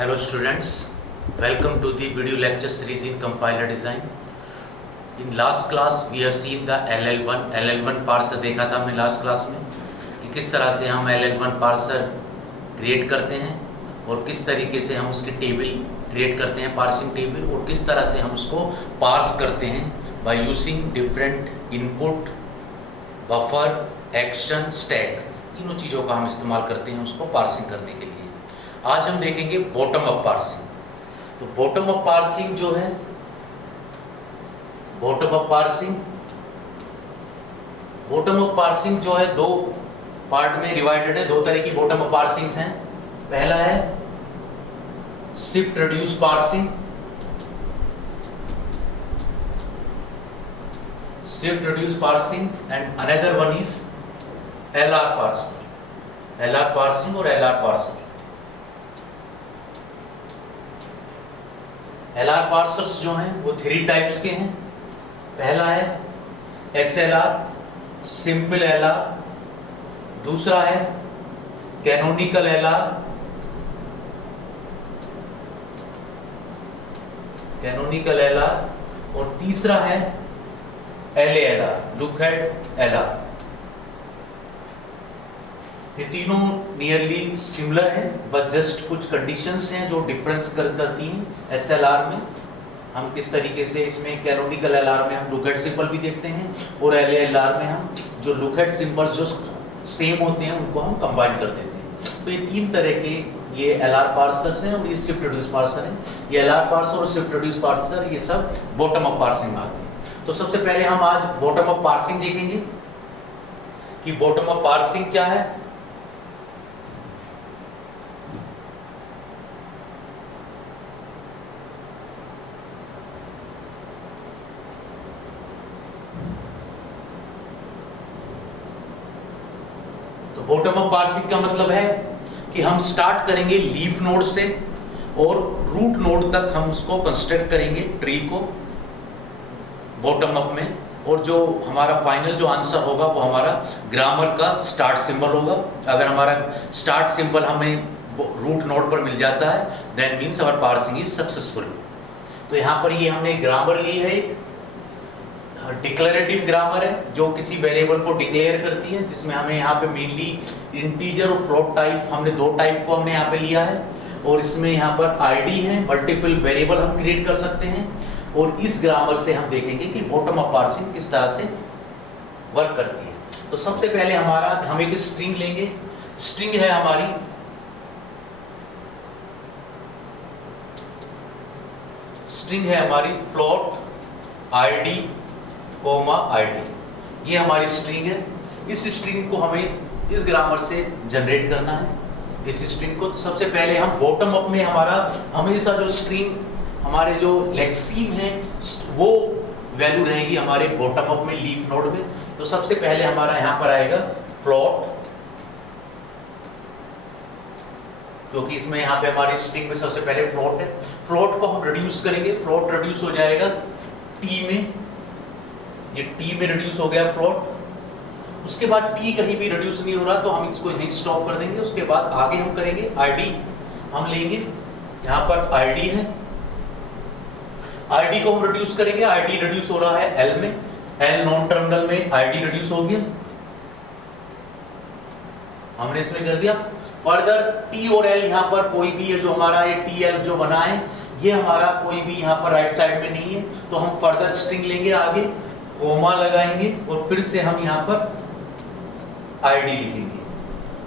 Hello students, welcome to the video lecture series in compiler design. In last class we have seen the LL1 parser देखा था हमने last class में कि किस तरह से हम LL1 पार्सर क्रिएट करते हैं और किस तरीके से हम उसकी टेबल क्रिएट करते हैं, पार्सिंग टेबल, और किस तरह से हम उसको पार्स करते हैं by using different input, buffer, action, stack, तीनों चीज़ों का हम इस्तेमाल करते हैं उसको पार्सिंग करने के लिए। आज हम देखेंगे बॉटम अप पार्सिंग। तो बॉटम अप पार्सिंग जो है, बॉटम अप पार्सिंग जो है दो पार्ट में डिवाइडेड है। दो तरह की बॉटम अप पार्सिंग्स हैं। पहला है shift reduce parsing, and another one is LR parsing और LR पार्सर। LR पार्सर्स जो हैं वो 3 टाइप्स के हैं। पहला है SLR, सिंपल LR, दूसरा है कैनोनिकल LR, और तीसरा है LALR, लुक एट LR। ये तीनों नियरली सिमिलर हैं, बट जस्ट कुछ कंडीशंस हैं जो डिफरेंस करती हैं। SLR में हम किस तरीके से, इसमें कैनोनिकल LR में हम लुकहेड सिंबल भी देखते हैं और LALR में हम जो लुकहेड सिंबल्स जो सेम होते हैं उनको हम कंबाइन कर देते हैं। तो ये 3 तरह के ये LR पार्सर्स हैं और ये शिफ्ट रिड्यूस पार्सर हैं। ये LR पार्सर और शिफ्ट रिड्यूस पार्सर ये सब बॉटम अप पार्सिंग में आते हैं। तो सबसे पहले हम आज बॉटम अप पार्सिंग देखेंगे कि बॉटम अप पार्सिंग क्या है। बॉटम अप पार्सिंग का मतलब है कि हम स्टार्ट करेंगे लीफ नोड से और रूट नोड तक हम उसको कंस्ट्रक्ट करेंगे, ट्री को बॉटम अप में, और जो हमारा फाइनल जो आंसर होगा वो हमारा ग्रामर का स्टार्ट सिंबल होगा। अगर हमारा स्टार्ट सिंबल हमें रूट नोड पर मिल जाता है then means our parsing is successful. तो यहाँ पर ये हमने ग्रामर ली है, एक डिक्लेरेटिव ग्रामर है जो किसी वेरिएबल को डिक्लेयर करती है, जिसमें हमें यहाँ पे मेनली इंटीजर और फ्लोट टाइप, हमने 2 टाइप को हमने यहाँ पे लिया है, और इसमें यहाँ पर आईडी है, मल्टीपल वेरिएबल हम क्रिएट कर सकते हैं। और इस ग्रामर से हम देखेंगे कि बॉटम अप पार्सिंग किस तरह से वर्क करती है। तो सबसे पहले हम एक स्ट्रिंग लेंगे। स्ट्रिंग है हमारी फ्लोट आईडी कोमा आईडी, ये हमारी स्ट्रिंग है। इस स्ट्रिंग को हमें इस ग्रामर से जनरेट करना है। इस स्ट्रिंग को सबसे पहले हम बॉटम अप में हमारा हमेशा जो स्ट्रिंग हमारे जो लेक्सीम है वो वैल्यू रहेगी हमारे बॉटम अप में लीफ नोड में। तो सबसे पहले हमारा यहाँ पर आएगा फ्लोट, क्योंकि इसमें यहाँ पे हमारी स्ट्रिंग में सबसे पहले फ्लोट है। फ्लोट को हम रिड्यूस करेंगे, फ्लोट रिड्यूस हो जाएगा टी में, ये टी में रिड्यूस हो गया फ्लोट। उसके बाद टी कहीं भी रिड्यूस नहीं हो रहा तो हम इसको यहीं स्टॉप कर देंगे। उसके बाद आगे हम करेंगे आईडी, हम लेंगे यहाँ पर आईडी है, आईडी को हम रिड्यूस करेंगे। आईडी रिड्यूस हो रहा है एल में, एल नॉन टर्मिनल में आईडी रिड्यूस हो गया, हमने इसमें कर दिया। फर्दर टी और एल यहाँ पर कोई भी है जो हमारा ये टी एल जो बना है ये हमारा कोई भी यहाँ पर राइट साइड में नहीं है, तो हम फर्दर स्ट्रिंग लेंगे, आगे कोमा लगाएंगे और फिर से हम यहाँ पर आईडी लिखेंगे।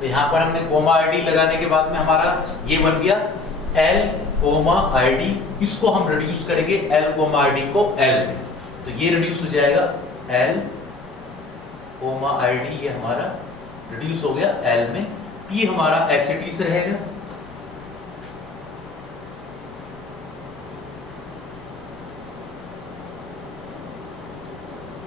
तो यहाँ पर हमने कोमा आईडी लगाने के बाद में हमारा ये बन गया एल कोमा आईडी। इसको हम रिड्यूस करेंगे एल कोमा आईडी को एल में, तो ये रिड्यूस हो जाएगा एल कोमा आईडी, ये हमारा रिड्यूस हो गया एल में। टी हमारा एसिटी से रहेगा,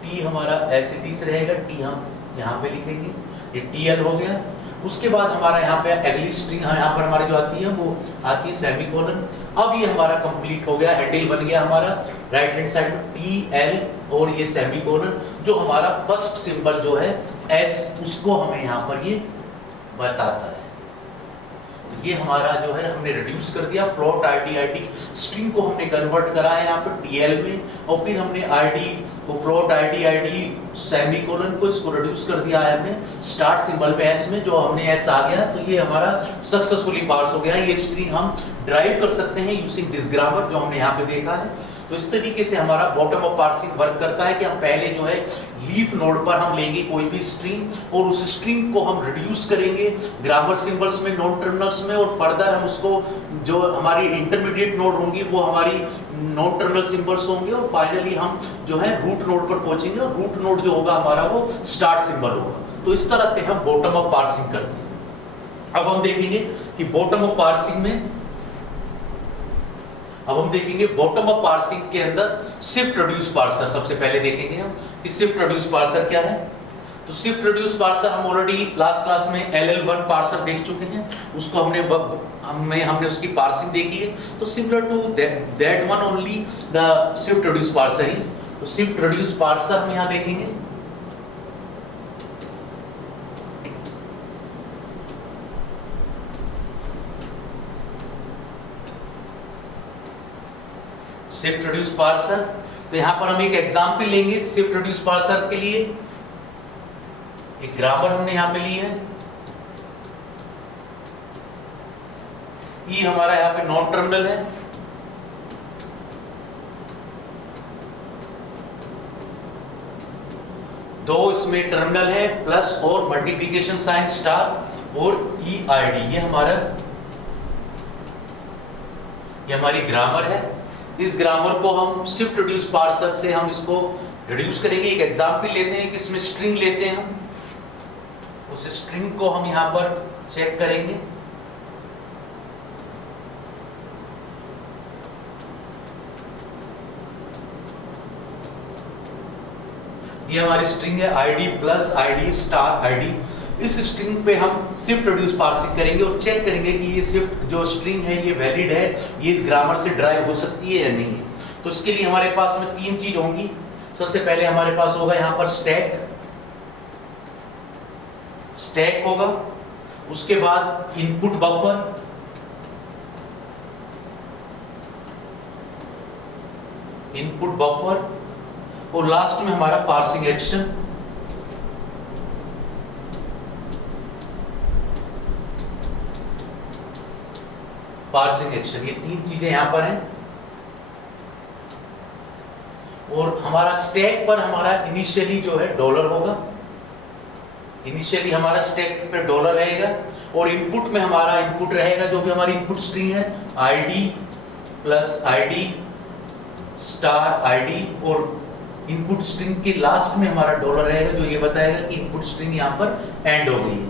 टी हमारा एसिटी से रहेगा, टी हम यहाँ पे लिखेंगे, ये टी एल हो गया। उसके बाद हमारा यहाँ पे अगली स्ट्रिंग यहाँ पर हमारी जो आती है वो आती है सेमीकोलन। अब ये हमारा कंप्लीट हो गया, हैंडल बन गया हमारा राइट हैंड साइड में टी एल और ये सेमीकोलन। जो हमारा फर्स्ट सिंबल जो है एस, उसको हमें यहाँ पर ये बताता है। तो ये हमारा जो है हमने रिड्यूस कर दिया, फ्लोट RD स्ट्रिंग को हमने कन्वर्ट करा है यहाँ पर TL में, और फिर हमने RD को फ्लोट RD सेमीकोलन को इसको रिड्यूस कर दिया है हमने स्टार्ट सिंबल पे S में, जो हमने S आ गया, तो ये हमारा सक्सेसफुली पार्स हो गया। ये स्ट्रिंग हम ड्राइव कर सकते हैं यूजिंग दिस ग्रामर जो हमने यहाँ पे देखा है। तो इस तरीके से हमारा बॉटम अप पार्सिंग वर्क करता है कि हम पहले जो है लीफ नोड पर हम लेंगे कोई भी स्ट्रिंग और उस स्ट्रिंग को हम रिड्यूस करेंगे ग्रामर सिंबल्स में, नॉन टर्मिनल्स में, और फर्दर हम उसको जो हमारी इंटरमीडिएट नोड होंगी वो हमारी नॉन टर्मिनल सिंबल्स होंगे, और फाइनली हम जो है रूट नोड पर पहुंचेंगे, और रूट नोड जो होगा हमारा वो स्टार्ट सिंबल होगा। तो इस तरह से हम बॉटम अप पार्सिंग करते हैं। अब हम देखेंगे कि बॉटम अप पार्सिंग में बॉटम अप पार्सिंग के अंदर शिफ्ट रिड्यूस पार्सर सबसे पहले देखेंगे हम कि शिफ्ट रिड्यूस पार्सर क्या है। तो शिफ्ट रिड्यूस पार्सर हम ऑलरेडी लास्ट क्लास में LL1 पार्सर देख चुके हैं, उसको हमने उसकी पार्सिंग देखी है। तो similar to that one only the shift reduce parser is. तो शिफ्ट रिड्यूस पार्सर हम यहां देखेंगे। शिफ्ट रिड्यूस पार्सर, तो यहां पर हम एक एग्जांपल लेंगे शिफ्ट रिड्यूस पार्सर के लिए। एक ग्रामर हमने यहां पे ली है, ई हमारा यहां पे नॉन टर्मिनल है, दो इसमें टर्मिनल है प्लस और मल्टीप्लिकेशन साइन स्टार और EID, ये हमारी ग्रामर है। इस ग्रामर को हम शिफ्ट रिड्यूस पार्सर से हम इसको रिड्यूस करेंगे। एक एग्जांपल लेते हैं कि इसमें स्ट्रिंग लेते हैं, हम उस स्ट्रिंग को हम यहां पर चेक करेंगे। ये हमारी स्ट्रिंग है ID plus ID star ID। इस स्ट्रिंग पे हम शिफ्ट रिड्यूस पार्सिंग करेंगे और चेक करेंगे कि ये शिफ्ट जो स्ट्रिंग है ये वैलिड है, ये इस ग्रामर से ड्राइव हो सकती है या नहीं है। तो इसके लिए हमारे पास में तीन चीज होंगी। सबसे पहले हमारे पास होगा यहां पर स्टैक होगा, उसके बाद इनपुट बफर और लास्ट में हमारा पार्सिंग एक्शन। ये तीन चीजें यहां पर हैं। और हमारा स्टैक पर हमारा इनिशियली जो है डॉलर होगा, इनिशियली हमारा स्टैक पे डॉलर रहेगा, और इनपुट में हमारा इनपुट रहेगा जो भी हमारी इनपुट स्ट्रिंग है ID plus ID star ID, और इनपुट स्ट्रिंग के लास्ट में हमारा डॉलर रहेगा जो ये बताएगा कि इनपुट स्ट्रिंग यहाँ पर एंड हो गई है।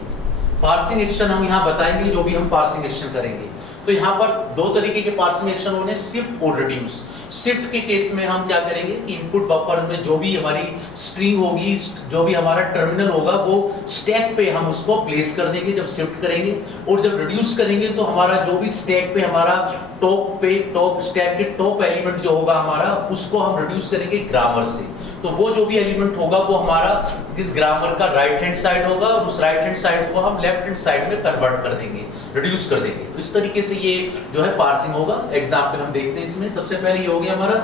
पार्सिंग एक्शन हम यहाँ बताएंगे जो भी हम पार्सिंग एक्शन करेंगे। तो यहाँ पर दो तरीके के पार्सिंग एक्शन होने, शिफ्ट और रिड्यूस। शिफ्ट के केस में हम क्या करेंगे कि इनपुट बफर में जो भी हमारी स्ट्रिंग होगी, जो भी हमारा टर्मिनल होगा, वो स्टैक पे हम उसको प्लेस कर देंगे जब शिफ्ट करेंगे। और जब रिड्यूस करेंगे तो हमारा जो भी स्टैक पे हमारा टॉप स्टैक के टॉप एलिमेंट जो होगा हमारा, उसको हम रिड्यूस करेंगे ग्रामर से। तो वो जो भी एलिमेंट होगा वो हमारा इस ग्रामर का राइट हैंड साइड होगा, और उस राइट हैंड साइड को हम लेफ्ट हैंड साइड में कन्वर्ट कर देंगे, रिड्यूस कर देंगे। तो इस तरीके से ये जो है पार्सिंग होगा। एग्जांपल हम देखते हैं इसमें। सबसे पहले ये हो गया हमारा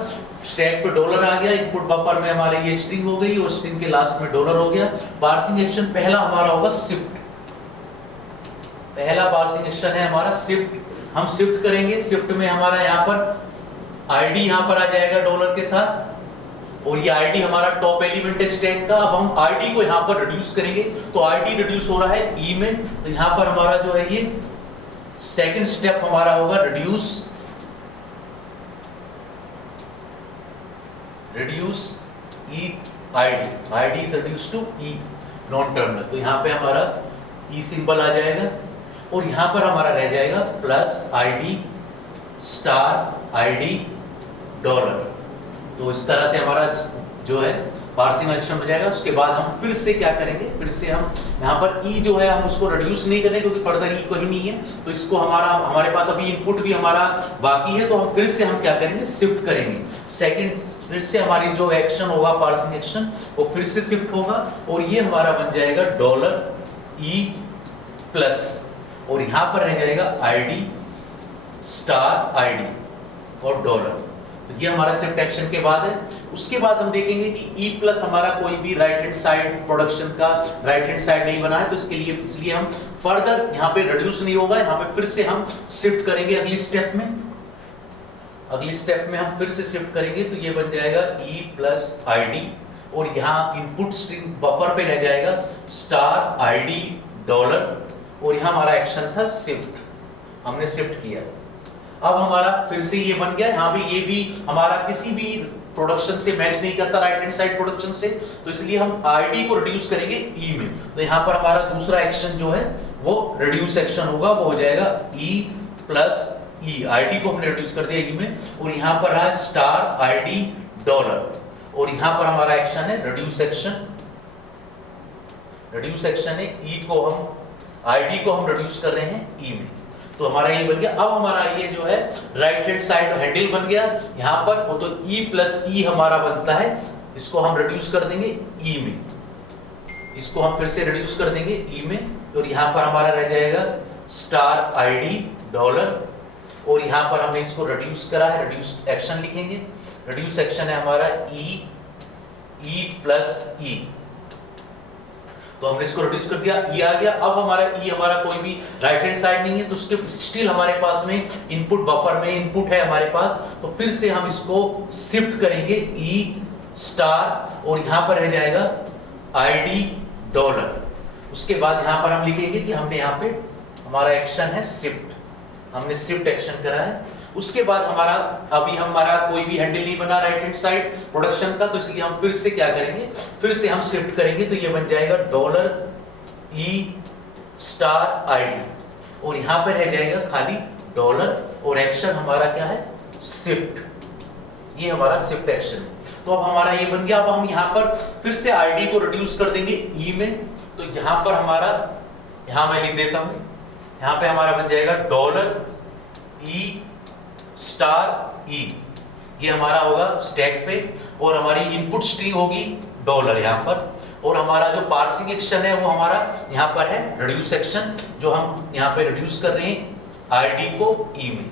स्टैक पे डॉलर आ गया, इनपुट बफर में हमारे ये स्ट्रिंग हो गई और स्ट्रिंग के लास्ट में डॉलर हो गया। पार्सिंग एक्शन पहला हमारा होगा शिफ्ट। पहला पार्सिंग एक्शन है हमारा शिफ्ट। हम शिफ्ट करेंगे, शिफ्ट में हमारा यहाँ पर ID यहाँ पर आ जाएगा डॉलर के साथ, और ये ID हमारा टॉप एलिमेंट है स्टैक का। अब हम ID को यहाँ पर रिड्यूस करेंगे, तो ID रिड्यूस हो रहा है E में, तो यहाँ पर हमारा जो है ये सेकंड स्टेप हमारा होगा reduce ID is reduced to E non terminal. तो यहाँ पे हमारा E सिंबल आ जाएगा, और यहाँ पर हमारा रह जाएगा plus ID star ID dollar. तो इस तरह से हमारा जो है पार्सिंग एक्शन हो जाएगा। उसके बाद हम फिर से क्या करेंगे, फिर से हम यहाँ पर E जो है हम उसको रिड्यूस नहीं करेंगे क्योंकि फर्दर E कोई नहीं है, तो इसको हमारे पास अभी इनपुट भी हमारा बाकी है, तो हम फिर से हम क्या करेंगे, शिफ्ट करेंगे। सेकंड फिर से हमारी जो एक्शन होगा पार्सिंग एक्शन, वो फिर से शिफ्ट होगा, और ये हमारा बन जाएगा डॉलर E प्लस। और यहां पर रह जाएगा आईडी स्टार आईडी और डॉलर। तो ये हमारा शिफ्ट एक्शन के बाद है। उसके बाद हम देखेंगे कि ई प्लस हमारा कोई भी राइट हैंड साइड प्रोडक्शन का राइट हैंड साइड नहीं बना है, तो इसलिए हम फर्दर यहाँ पे रिड्यूस नहीं होगा, यहाँ पे फिर से हम शिफ्ट करेंगे अगली स्टेप में। अगली स्टेप में हम फिर से शिफ्ट करेंगे, तो ये बन जाएगा ई प्लस आईडी और यहाँ इनपुट स्ट्रिंग बफर पे रह जाएगा स्टार आईडी डॉलर और यहाँ हमारा एक्शन था शिफ्ट, हमने शिफ्ट किया। अब हमारा फिर से ये बन गया, यहाँ भी ये भी हमारा किसी भी प्रोडक्शन से मैच नहीं करता राइट हैंड साइड प्रोडक्शन से, तो इसलिए हम आईडी को रिड्यूस करेंगे ई में। तो यहाँ पर हमारा दूसरा एक्शन जो है वो रिड्यूस एक्शन होगा, वो हो जाएगा ई प्लस ई। आईडी को हमने रिड्यूस कर दिया ई में और यहाँ पर रहा स्टार आईडी डॉलर और यहाँ पर हमारा एक्शन है रिड्यूस एक्शन। रिड्यूस एक्शन है ई को हम आईडी को हम रिड्यूस कर रहे हैं ई में, तो हमारा ये बन गया। अब हमारा ये जो है राइट हैंड साइड हैंडल बन गया यहाँ पर, वो तो ई प्लस ई हमारा बनता है, इसको हम रिड्यूस कर देंगे ई में, इसको हम फिर से रिड्यूस कर देंगे ई में और यहाँ पर हमारा रह जाएगा स्टार आईडी डॉलर और यहाँ पर हमने इसको रिड्यूस करा है, रिड्यूस एक्शन लिखेंगे। रिड्यूस एक्शन है हमारा ई प्लस ई, तो हमने इसको रिड्यूस कर दिया, ई आ गया। अब हमारा ई हमारा कोई भी राइट हैंड साइड नहीं है, तो उसके स्टिल हमारे पास में इनपुट बफर में इनपुट है हमारे पास, तो फिर से हम इसको शिफ्ट करेंगे ई स्टार और यहां पर रह जाएगा आईडी डॉलर। उसके बाद यहां पर हम लिखेंगे कि हमने यहाँ पे हमारा एक्शन है शिफ्ट, हमने शिफ्ट एक्शन करा है। उसके बाद हमारा अभी हमारा कोई भी हैंडल नहीं बना राइट हैंड साइड प्रोडक्शन का, तो इसलिए हम फिर से क्या करेंगे, फिर से हम शिफ्ट करेंगे, तो ये बन जाएगा डॉलर ई स्टार आईडी और यहां पर रह जाएगा खाली डॉलर और एक्शन हमारा क्या है शिफ्ट, ये हमारा शिफ्ट एक्शन है। तो अब हमारा ये बन गया। अब हम यहाँ पर फिर से आईडी को रिड्यूस कर देंगे ई में, तो यहाँ पर हमारा, यहाँ मैं लिख देता हूं, यहाँ पे हमारा बन जाएगा डॉलर ई स्टार ई, ये हमारा होगा स्टैक पे और हमारी इनपुट स्ट्रिंग होगी डॉलर यहाँ पर, और हमारा जो पार्सिंग एक्शन है वो हमारा यहाँ पर है रिड्यूस एक्शन, जो हम यहाँ पे रिड्यूस कर रहे हैं आईडी को ई में,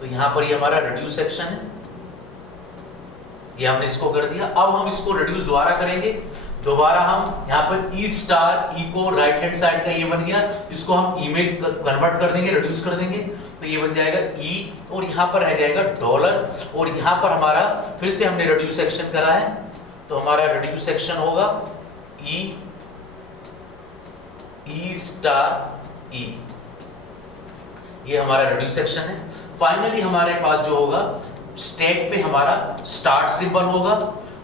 तो यहाँ पर ये हमारा रिड्यूस एक्शन है, ये हमने इसको कर दिया। अब हम इसको रिड्यूस दोबारा करेंगे, दोबारा हम यहाँ पर ई स्टार ई को राइट हैंड साइड का ये बन गया, इसको हम ई में कन्वर्ट कर देंगे, रिड्यूस कर देंगे, तो ये बन जाएगा ई और यहाँ पर रह जाएगा डॉलर और यहाँ पर हमारा फिर से हमने रिड्यूस एक्शन करा है, तो हमारा रिड्यूस एक्शन होगा ई स्टार ई, ये हमारा रिड्यूस एक्शन है। फाइनली हमारे पास जो होगा स्टैक पे हमारा स्टार्ट सिंबल होगा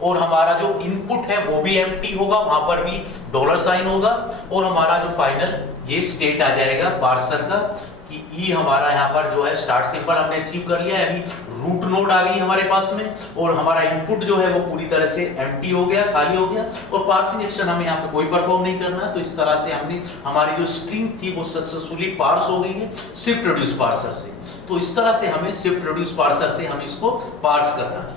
और हमारा जो इनपुट है वो भी एम्प्टी होगा, वहां पर भी डॉलर साइन होगा और हमारा जो फाइनल ये स्टेट आ जाएगा पार्सर का कि ई हमारा यहाँ पर जो है स्टार्ट सिंबल हमने अचीव कर लिया है, अभी रूट नोड आ गई हमारे पास में और हमारा इनपुट जो है वो पूरी तरह से एम्प्टी हो गया, खाली हो गया और पार्सिंग एक्शन हमें यहाँ पे कोई परफॉर्म नहीं करना। तो इस तरह से हमने हमारी जो स्ट्रिंग थी वो सक्सेसफुली पार्स हो गई है शिफ्ट रिड्यूस पार्सर से। तो इस तरह से हमें शिफ्ट रिड्यूस पार्सर से हमें इसको पार्स करना है।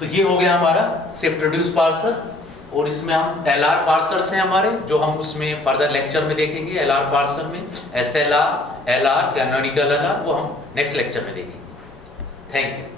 तो ये हो गया हमारा शिफ्ट रिड्यूस पार्सर और इसमें हम एलआर पार्सर्स हैं हमारे, जो हम उसमें फर्दर लेक्चर में देखेंगे। एलआर पार्सर में एसएलआर, एलआर, कैनोनिकल एलआर, वो हम नेक्स्ट लेक्चर में देखेंगे। Thank you.